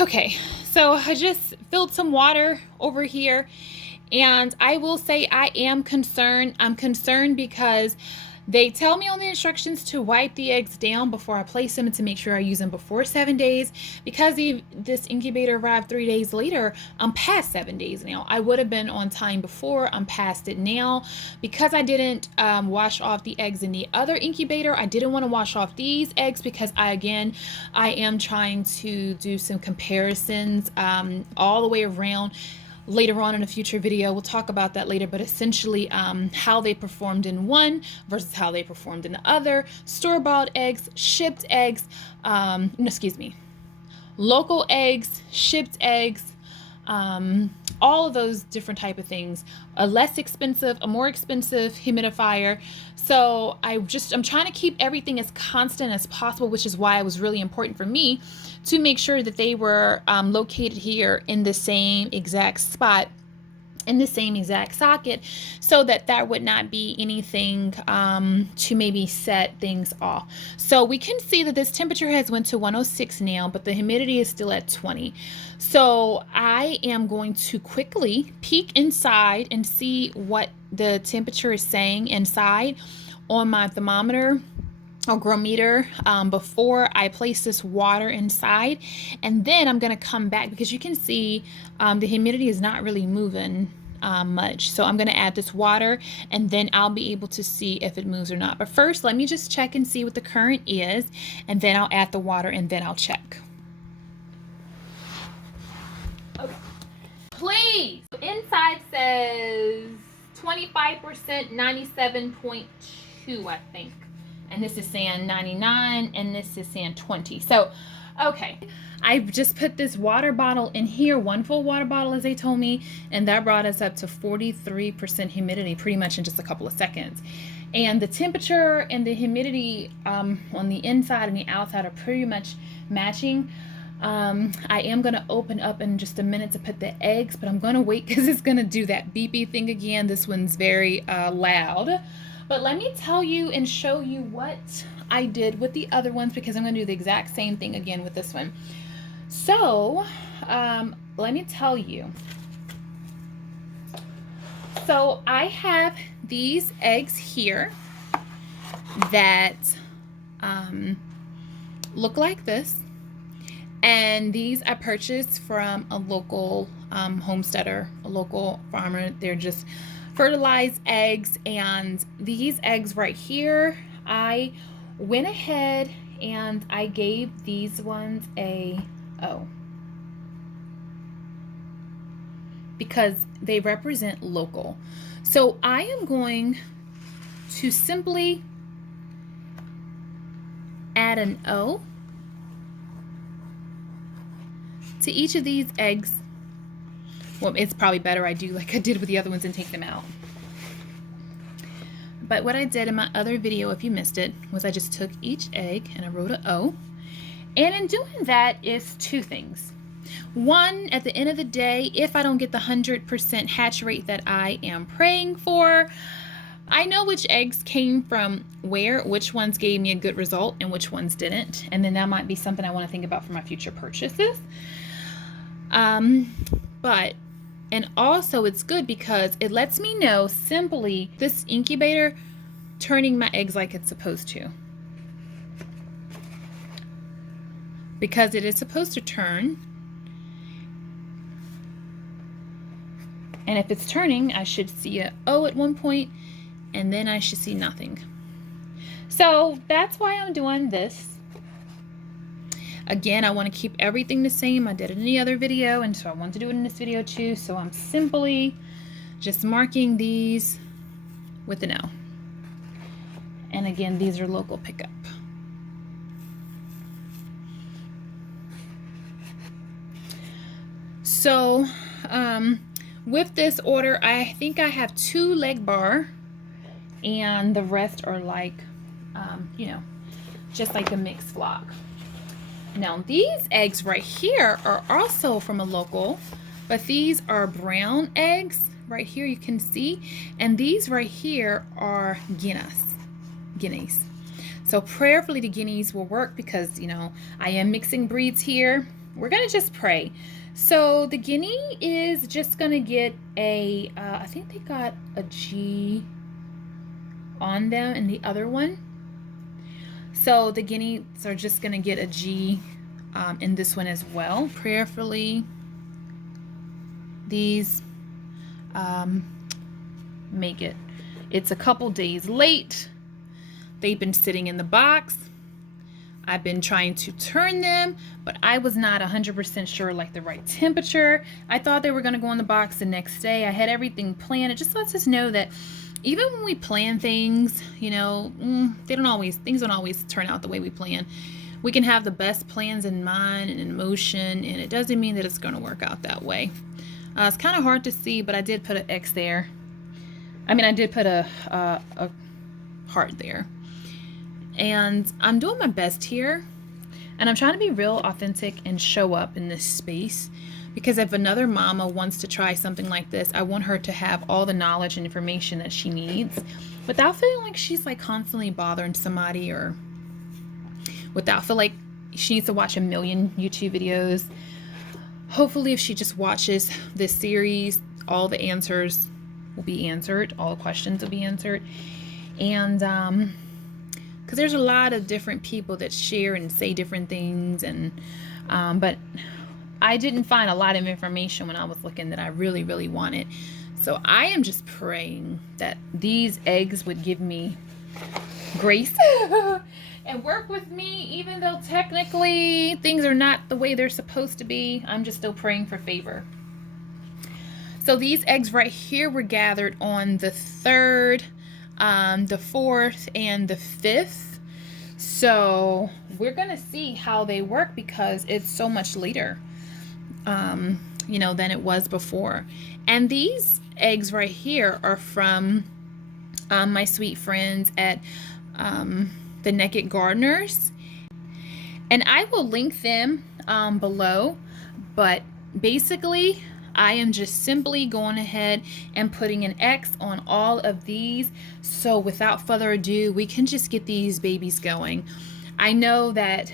Okay, so I just filled some water over here, and I will say I am concerned. I'm concerned because they tell me on the instructions to wipe the eggs down before I place them and to make sure I use them before 7 days. Because this incubator arrived 3 days later, I'm past 7 days now. I would have been on time before. I'm past it now. Because I didn't wash off the eggs in the other incubator, I didn't want to wash off these eggs because I am trying to do some comparisons all the way around. Later on in a future video, we'll talk about that later, but essentially how they performed in one versus how they performed in the other. Store-bought eggs, shipped eggs, local eggs, shipped eggs, all of those different type of things. A less expensive, a more expensive humidifier. So I'm trying to keep everything as constant as possible, which is why it was really important for me to make sure that they were located here in the same exact spot, in the same exact socket, so that would not be anything to maybe set things off. So we can see that this temperature has went to 106 now, but the humidity is still at 20. So I am going to quickly peek inside and see what the temperature is saying inside on my thermometer or grometer before I place this water inside, and then I'm going to come back because you can see the humidity is not really moving much. So I'm going to add this water and then I'll be able to see if it moves or not. But first, let me just check and see what the current is, and then I'll add the water and then I'll check. Okay. Please, inside says 25%, 97.2, I think. And this is saying 99, and this is saying 20. So, okay, I've just put this water bottle in here, one full water bottle as they told me, and that brought us up to 43% humidity pretty much in just a couple of seconds. And the temperature and the humidity on the inside and the outside are pretty much matching. I am going to open up in just a minute to put the eggs, but I'm going to wait because it's going to do that beepy thing again. This one's very loud. But let me tell you and show you what I did with the other ones, because I'm going to do the exact same thing again with this one. So let me tell you. So I have these eggs here that look like this. And these I purchased from a local homesteader, a local farmer. They're just fertilized eggs, and these eggs right here, I went ahead and I gave these ones a O because they represent local. So I am going to simply add an O to each of these eggs. Well, it's probably better I do like I did with the other ones and take them out. But what I did in my other video, if you missed it, was I just took each egg and I wrote an O. And in doing that is two things. One, at the end of the day, if I don't get the 100% hatch rate that I am praying for, I know which eggs came from where, which ones gave me a good result and which ones didn't. And then that might be something I want to think about for my future purchases. And also it's good because it lets me know simply this incubator turning my eggs like it's supposed to. Because it is supposed to turn. And if it's turning, I should see a O at one point, and then I should see nothing. So that's why I'm doing this. Again, I want to keep everything the same. I did it in the other video, and so I want to do it in this video too. So I'm simply just marking these with an O. And again, these are local pickup. So with this order, I think I have 2 leg bar, and the rest are like, just like a mixed flock. Now these eggs right here are also from a local, but these are brown eggs right here, you can see, and these right here are guineas. So prayerfully the guineas will work because, I am mixing breeds here, we're gonna just pray. So the guinea is just gonna get a, I think they got a G on them in the other one. So the guineas are just gonna get a G in this one as well. Prayerfully, these make it. It's a couple days late. They've been sitting in the box. I've been trying to turn them, but I was not 100% sure, like the right temperature. I thought they were going to go in the box the next day. I had everything planned. It just lets us know that even when we plan things, you know, things don't always turn out the way we plan. We can have the best plans in mind and in motion, and it doesn't mean that it's going to work out that way. It's kind of hard to see, but I did put an X there. I mean, I did put a heart there. And I'm doing my best here, and I'm trying to be real authentic and show up in this space, because if another mama wants to try something like this, I want her to have all the knowledge and information that she needs without feeling like she's like constantly bothering somebody, or without feeling like she needs to watch a million YouTube videos. Hopefully, if she just watches this series, all the answers will be answered, all the questions will be answered. And because there's a lot of different people that share and say different things, and but I didn't find a lot of information when I was looking that I really, really wanted. So I am just praying that these eggs would give me grace and work with me, even though technically things are not the way they're supposed to be. I'm just still praying for favor. So these eggs right here were gathered on the 3rd, the 4th, and the 5th. So we're gonna see how they work, because it's so much later, you know, than it was before. And these eggs right here are from my sweet friends at the Naked Gardeners, and I will link them below. But basically, I am just simply going ahead and putting an X on all of these. So without further ado, we can just get these babies going. I know that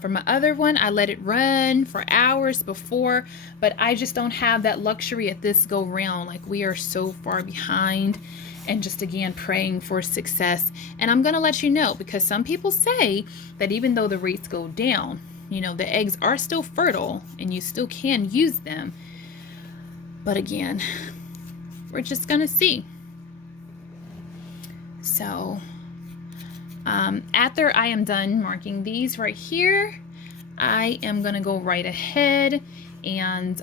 for my other one, I let it run for hours before, but I just don't have that luxury at this go round. Like, we are so far behind, and just again praying for success. And I'm gonna let you know, because some people say that even though the rates go down, you know, the eggs are still fertile and you still can use them. But again, we're just gonna see. So after I am done marking these right here, I am gonna go right ahead and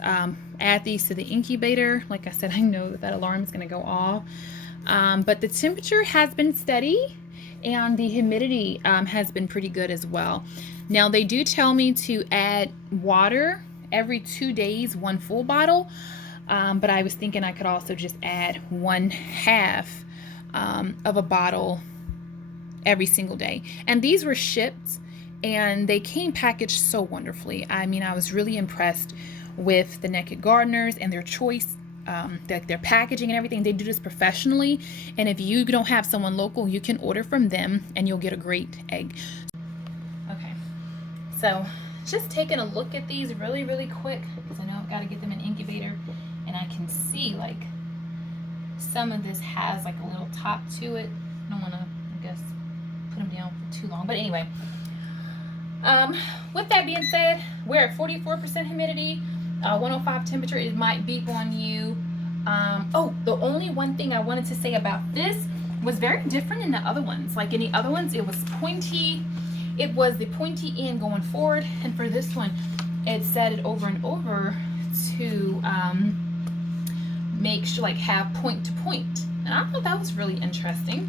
add these to the incubator. Like I said, I know that alarm is gonna go off, but the temperature has been steady, and the humidity has been pretty good as well. Now, they do tell me to add water every 2 days, 1 full bottle. But I was thinking I could also just add 1/2 of a bottle every single day. And these were shipped, and they came packaged so wonderfully. I mean, I was really impressed with the Naked Gardeners and their choice, their packaging and everything. They do this professionally, and if you don't have someone local, you can order from them and you'll get a great egg. Okay, so just taking a look at these really, really quick, because I know I've got to get them in incubator. And I can see like some of this has like a little top to it. I don't want to, I guess, put them down for too long. But anyway, with that being said, we're at 44% humidity, 105 temperature. It might beep on you. Oh, the only one thing I wanted to say about this was very different in the other ones. Like in the other ones, it was pointy. It was the pointy end going forward. And for this one, it said it over and over to make sure, like, have point to point. And I thought that was really interesting.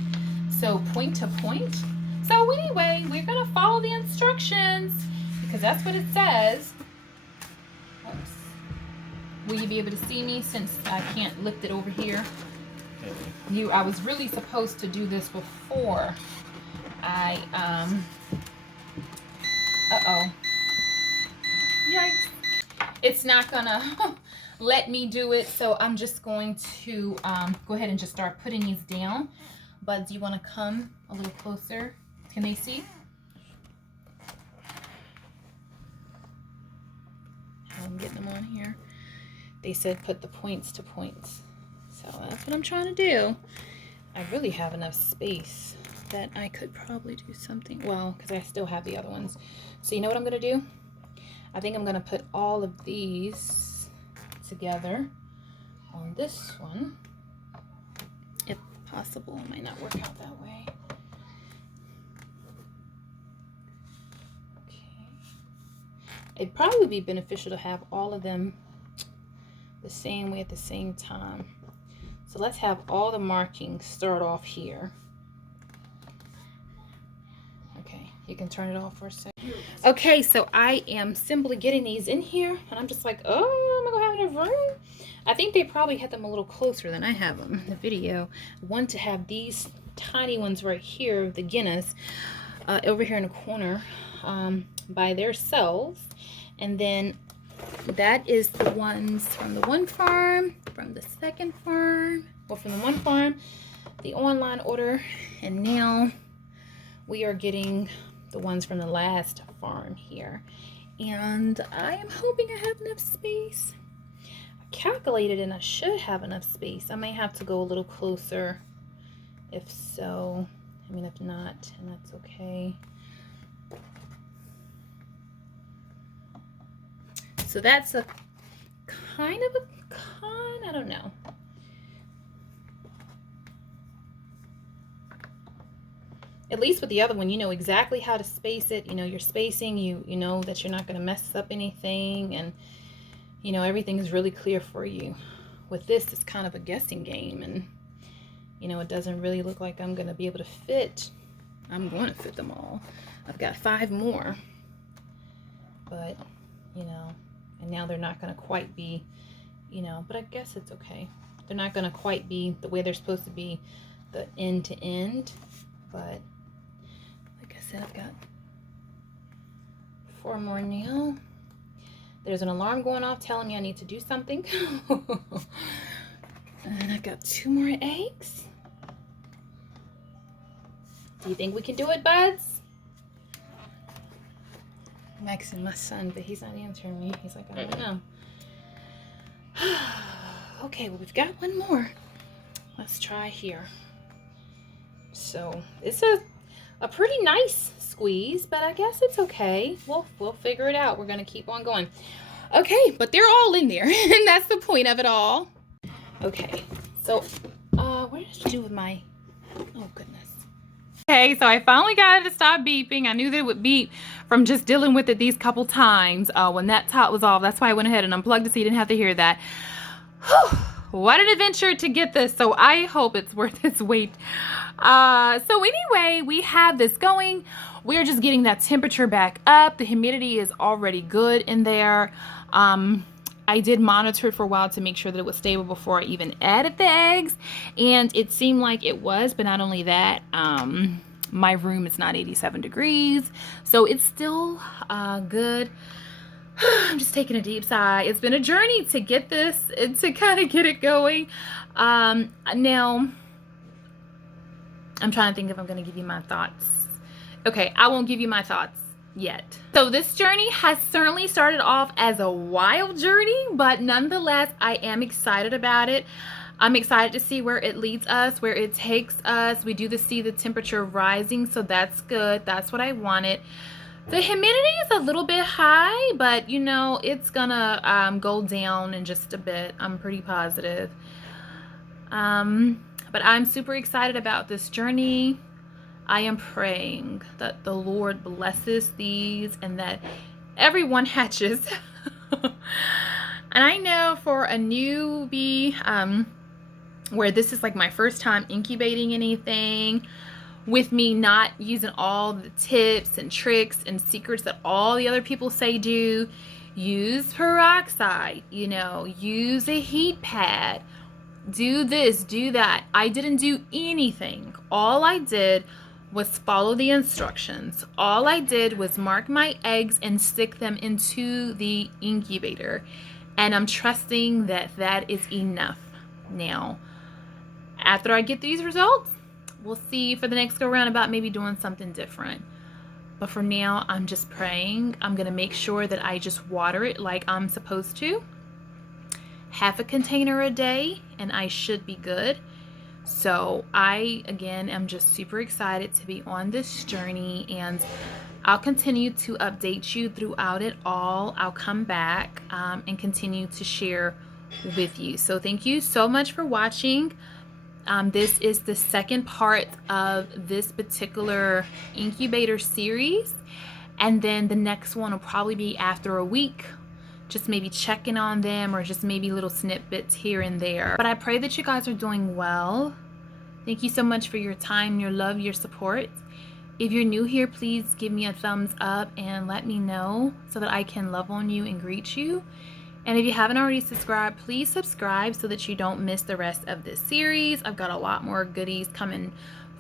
So point to point. So anyway, we're gonna follow the instructions, because that's what it says. Oops. Will you be able to see me since I can't lift it over here? I was really supposed to do this before I uh-oh. Yikes. It's not gonna let me do it, so I'm just going to go ahead and just start putting these down. Buds, you want to come a little closer? Can they see? I'm getting them on here. They said put the points to points. So that's what I'm trying to do. I really have enough space that I could probably do something. Well, because I still have the other ones. So you know what I'm going to do? I think I'm going to put all of these together on this one. If possible, it might not work out that way. Okay. It'd probably be beneficial to have all of them the same way at the same time. So let's have all the markings start off here. Okay, you can turn it off for a second. Okay, so I am simply getting these in here, and I'm just like, oh, am I gonna have enough room? I think they probably had them a little closer than I have them in the video. I want to have these tiny ones right here, the guineas, over here in the corner by themselves. And then that is the ones from the one farm, from the second farm, well, from the one farm, the online order, and now we are getting the ones from the last farm here. And I am hoping I have enough space. I calculated and I should have enough space. I may have to go a little closer if so. I mean, if not, and that's okay. So that's a kind of a con, I don't know. At least with the other one, you know exactly how to space it. You know your spacing, you know that you're not going to mess up anything, and you know everything is really clear for you. With this, it's kind of a guessing game, and you know it doesn't really look like I'm going to be able to fit. I'm going to fit them all. I've got 5 more, but you know, and now they're not going to quite be, you know, but I guess it's okay. They're not going to quite be the way they're supposed to be, the end to end, but like I said, I've got 4 more now. There's an alarm going off telling me I need to do something. And I've got 2 more eggs. Do you think we can do it, buds? I'm asking my son, but he's not answering me. He's like, I don't know. Okay, well, we've got 1 more. Let's try here. So it's a pretty nice squeeze, but I guess it's okay. We'll figure it out. We're gonna keep on going. Okay, but they're all in there, and that's the point of it all. Okay, so what did I do with my? Oh goodness. Okay, so I finally got it to stop beeping. I knew that it would beep from just dealing with it these couple times when that top was off. That's why I went ahead and unplugged it so you didn't have to hear that. Whew, what an adventure to get this. So I hope it's worth its weight. So anyway, we have this going. We're just getting that temperature back up. The humidity is already good in there. I did monitor it for a while to make sure that it was stable before I even added the eggs, and it seemed like it was. But not only that, my room is not 87 degrees, so it's still good. I'm just taking a deep sigh. It's been a journey to get this and to kind of get it going. Now I'm trying to think if I'm going to give you my thoughts. Okay, I won't give you my thoughts yet. So this journey has certainly started off as a wild journey, but nonetheless, I am excited about it. I'm excited to see where it leads us, where it takes us. We do see the temperature rising, so that's good. That's what I wanted. The humidity is a little bit high, but you know, it's gonna go down in just a bit. I'm pretty positive. But I'm super excited about this journey. I am praying that the Lord blesses these and that everyone hatches. And I know for a newbie, where this is like my first time incubating anything, with me not using all the tips and tricks and secrets that all the other people say do, use peroxide, you know, use a heat pad, do this, do that. I didn't do anything. All I did was follow the instructions. All I did was mark my eggs and stick them into the incubator. And I'm trusting that that is enough. Now, after I get these results, we'll see for the next go round about maybe doing something different. But for now, I'm just praying. I'm gonna make sure that I just water it like I'm supposed to. Half a container a day, and I should be good. So I, again, am just super excited to be on this journey, and I'll continue to update you throughout it all. I'll come back and continue to share with you. So thank you so much for watching. This is the second part of this particular incubator series. And then the next one will probably be after a week, just maybe checking on them or just maybe little snippets here and there. But I pray that you guys are doing well. Thank you so much for your time, your love, your support. If you're new here, please give me a thumbs up and let me know so that I can love on you and greet you. And if you haven't already subscribed, please subscribe so that you don't miss the rest of this series. I've got a lot more goodies coming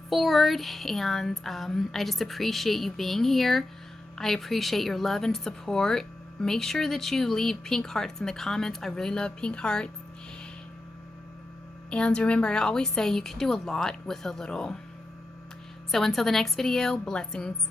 forward, and I just appreciate you being here. I appreciate your love and support. Make sure that you leave pink hearts in the comments. I really love pink hearts. And remember, I always say you can do a lot with a little. So until the next video, blessings.